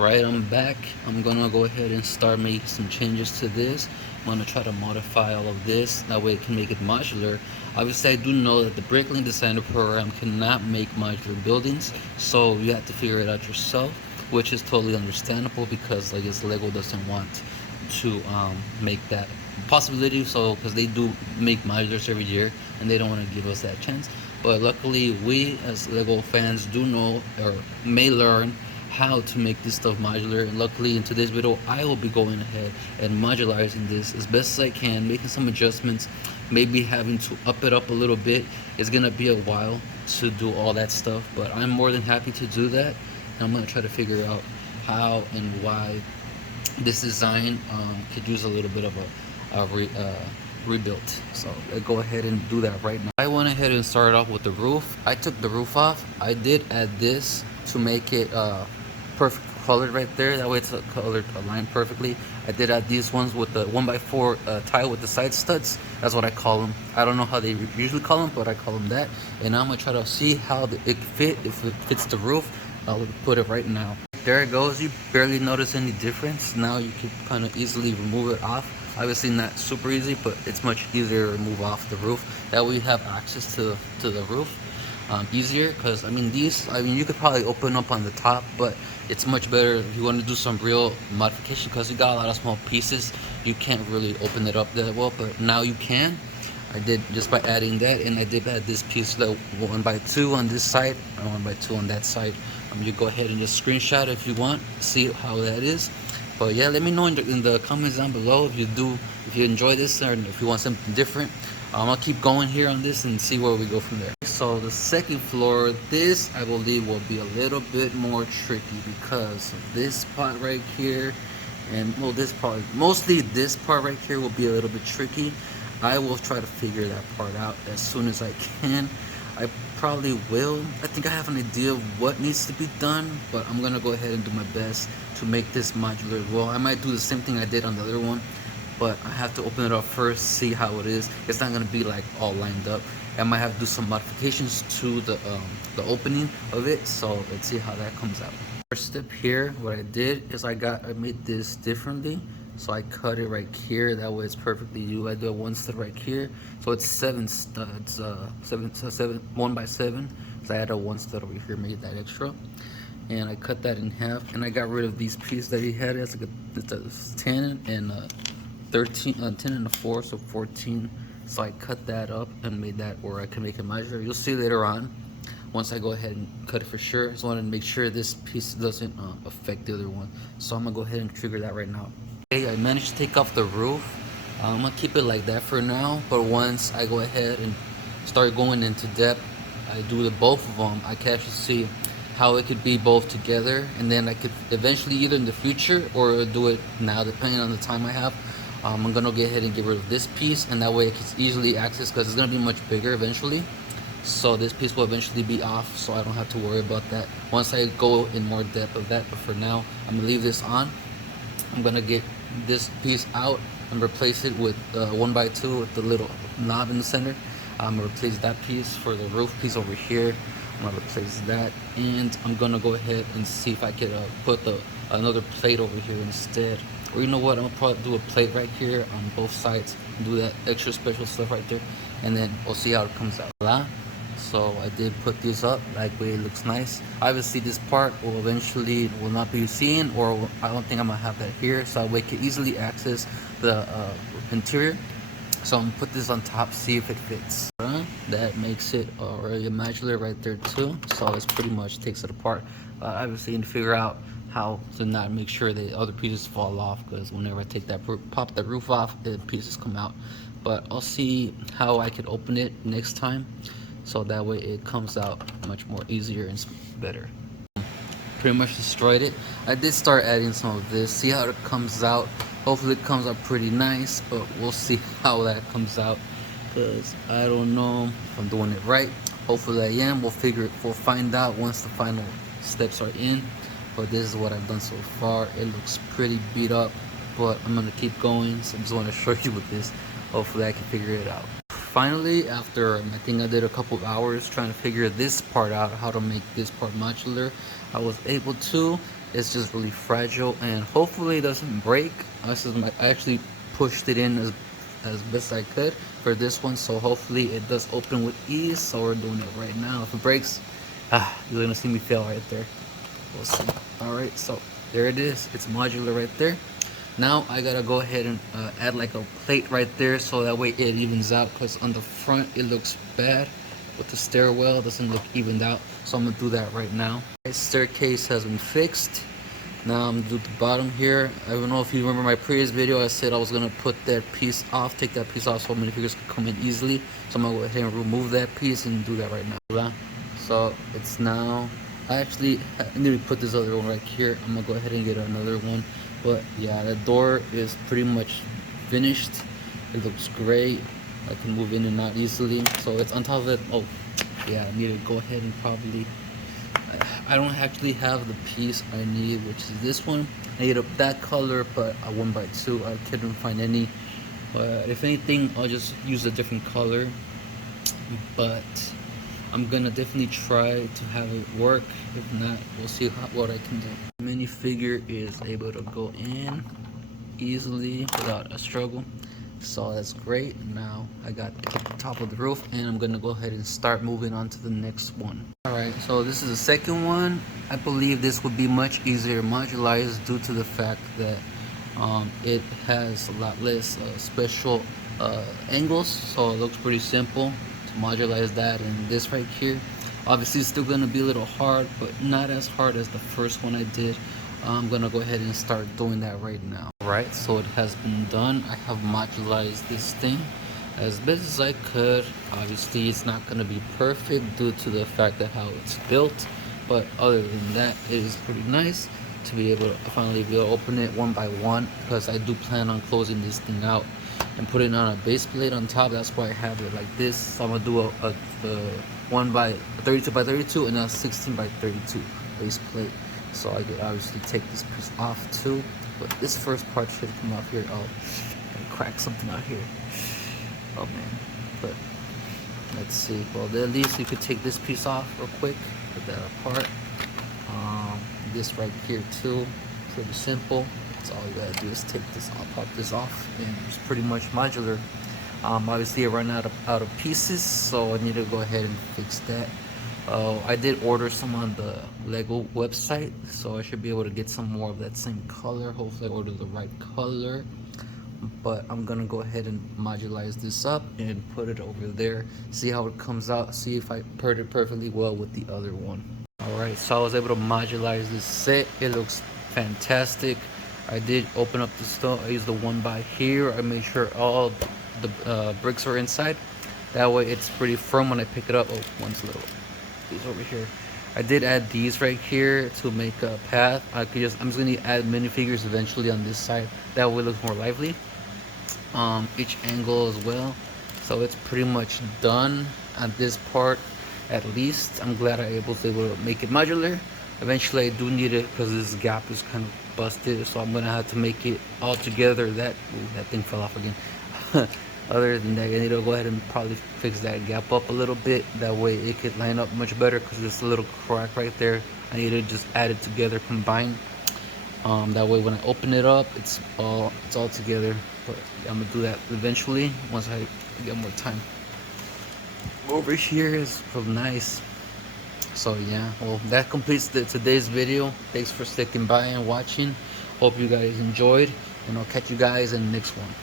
Alright, I'm back. I'm gonna go ahead and start making some changes to this. I'm gonna try to modify all of this, that way it can make it modular. Obviously I do know that the Bricklink designer program cannot make modular buildings, so you have to figure it out yourself, which is totally understandable because I guess Lego doesn't want to make that possibility, so because they do make modulars every year and they don't want to give us that chance. But luckily we as Lego fans do know or may learn how to make this stuff modular, and luckily in today's video I will be going ahead and modularizing this as best as I can, making some adjustments, maybe having to up it up a little bit. It's gonna be a while to do all that stuff, but I'm more than happy to do that, and I'm gonna try to figure out how and why this design could use a little bit of a rebuild. So I'll go ahead and do that right now. I went ahead and started off with the roof. I took the roof off. I did add this to make it perfect colored right there, that way it's colored aligned perfectly. I did add these ones with the 1x4 tile with the side studs. That's what I call them. I don't know how they usually call them, but I call them that. And now I'm gonna try to see how it fit, if it fits the roof. I'll put it right now. There it goes. You barely notice any difference. Now you can kind of easily remove it off. Obviously not super easy, but it's much easier to remove off the roof. That way you have access to the roof easier, because you could probably open up on the top, but it's much better if you want to do some real modification, because you got a lot of small pieces. You can't really open it up that well, but now you can. I did just by adding that, and I did add this piece, the 1x2 on this side and 1x2 on that side. You go ahead and just screenshot if you want, see how that is. But yeah, let me know in the comments down below if you enjoy this, or if you want something different. I'll keep going here on this and see where we go from there. So the second floor, this I believe will be a little bit more tricky because of this part right here, and well, this part, mostly this part right here will be a little bit tricky. I will try to figure that part out as soon as I can. I probably will. I think I have an idea of what needs to be done, but I'm gonna go ahead and do my best to make this modular as well. I might do the same thing I did on the other one, but I have to open it up first, see how it is. It's not gonna be like all lined up. I might have to do some modifications to the opening of it, so let's see how that comes out. First step here, what I did is I made this differently. So I cut it right here, that way it's perfectly you. I do one stud right here, so it's 7 studs, 1x7. So I had a 1 stud over here, made that extra, and I cut that in half, and I got rid of these pieces that he had. It's like it's 10 and 13, 10 and a 4, so 14. So I cut that up and made that where I can make it modular. You'll see later on once I go ahead and cut it for sure. I just wanted to make sure this piece doesn't affect the other one, so I'm gonna go ahead and trigger that right now. Okay, I managed to take off the roof. I'm gonna keep it like that for now, but once I go ahead and start going into depth, I do both of them, I can actually see how it could be both together, and then I could eventually either in the future or do it now depending on the time I have. I'm gonna go ahead and get rid of this piece, and that way it can easily access, because it's gonna be much bigger eventually. So this piece will eventually be off, so I don't have to worry about that once I go in more depth of that. But for now, I'm gonna leave this on. I'm gonna get this piece out and replace it with 1x2 with the little knob in the center. I'm gonna replace that piece for the roof piece over here. I'm gonna replace that, and I'm gonna go ahead and see if I could put another plate over here instead. Or you know what, I'm gonna probably do a plate right here on both sides, do that extra special stuff right there, and then we'll see how it comes out. Voila. So I did put this up, that way it looks nice. Obviously this part will eventually will not be seen, or I don't think I'm gonna have that here, so that way I can easily access the interior. So I'm gonna put this on top, see if it fits. That makes it already modular right there too, so it's pretty much takes it apart. Obviously you need to figure out how to not make sure that other pieces fall off, because whenever I take that pop the roof off, the pieces come out. But I'll see how I could open it next time, so that way it comes out much more easier and better. Pretty much destroyed it. I did start adding some of this, see how it comes out. Hopefully it comes out pretty nice, but we'll see how that comes out, because I don't know if I'm doing it right. Hopefully I am. We'll find out once the final steps are in. But this is what I've done so far. It looks pretty beat up, but I'm gonna keep going, so I just want to show you with this. Hopefully I can figure it out. Finally, after I think I did a couple hours trying to figure this part out, how to make this part modular, I was able to, It's just really fragile, and hopefully it doesn't break. I actually pushed it in as best I could for this one, so hopefully it does open with ease. So we're doing it right now. If it breaks, you're gonna see me fail right there. We'll see. All right, so there it is. It's modular right there. Now I gotta go ahead and add like a plate right there, so that way it evens out, because on the front it looks bad with the stairwell. It doesn't look evened out, so I'm gonna do that right now. The staircase has been fixed. Now I'm gonna do the bottom here. I don't know if you remember my previous video, I said I was gonna put that piece off, take that piece off so minifigures could come in easily. So I'm gonna go ahead and remove that piece and do that right now. So it's now, I need to put this other one right here. I'm gonna go ahead and get another one. But yeah, the door is pretty much finished. It looks great. I can move in and out easily. So it's on top of it. Oh yeah, I need to go ahead and probably, I don't actually have the piece I need, which is this one. I need that color, but a 1x2. I couldn't find any. But if anything, I'll just use a different color. But I'm gonna definitely try to have it work. If not, we'll see what I can do. The minifigure is able to go in easily without a struggle, so that's great. Now I got the top of the roof, and I'm gonna go ahead and start moving on to the next one. All right, so this is the second one. I believe this would be much easier to modularize due to the fact that it has a lot less special angles, so it looks pretty simple to modularize that. And this right here, obviously it's still gonna be a little hard, but not as hard as the first one I did. I'm gonna go ahead and start doing that right now. Right, so it has been done. I have modularized this thing as best as I could. Obviously it's not gonna be perfect due to the fact that how it's built, but other than that, it is pretty nice to be able to finally be able to open it one by one, because I do plan on closing this thing out and putting on a base plate on top. That's why I have it like this. So I'm gonna do a 1 by 32 by 32 and a 16 by 32 base plate. So I could obviously take this piece off too, but this first part should come off here. Oh, I cracked something out here. Oh man, but let's see. Well, at least you could take this piece off real quick, put that apart. This right here too, pretty simple. So all you gotta do is take this, I'll pop this off, and it's pretty much modular. Obviously I ran out of pieces, so I need to go ahead and fix that. I did order some on the Lego website, so I should be able to get some more of that same color. Hopefully I ordered the right color. But I'm gonna go ahead and modularize this up and put it over there, see how it comes out, see if I paired it perfectly well with the other one. Alright, so I was able to modularize this set. It looks fantastic. I did open up the stone. I used the 1 by here. I made sure all the bricks are inside. That way it's pretty firm when I pick it up. Oh, one's little. These over here. I did add these right here to make a path. I'm just gonna add minifigures eventually on this side. That way it looks more lively. Each angle as well. So it's pretty much done at this part. At least I'm glad I was able to make it modular. Eventually I do need it because this gap is kind of busted, so I'm gonna have to make it all together. That thing fell off again. Other than that, I need to go ahead and probably fix that gap up a little bit. That way it could line up much better, because there's a little crack right there. I need to just add it together, combine. That way when I open it up, it's all together. But I'm gonna do that eventually once I get more time. Over here is real nice. So yeah, well, that completes today's video. Thanks for sticking by and watching. Hope you guys enjoyed, and I'll catch you guys in the next one.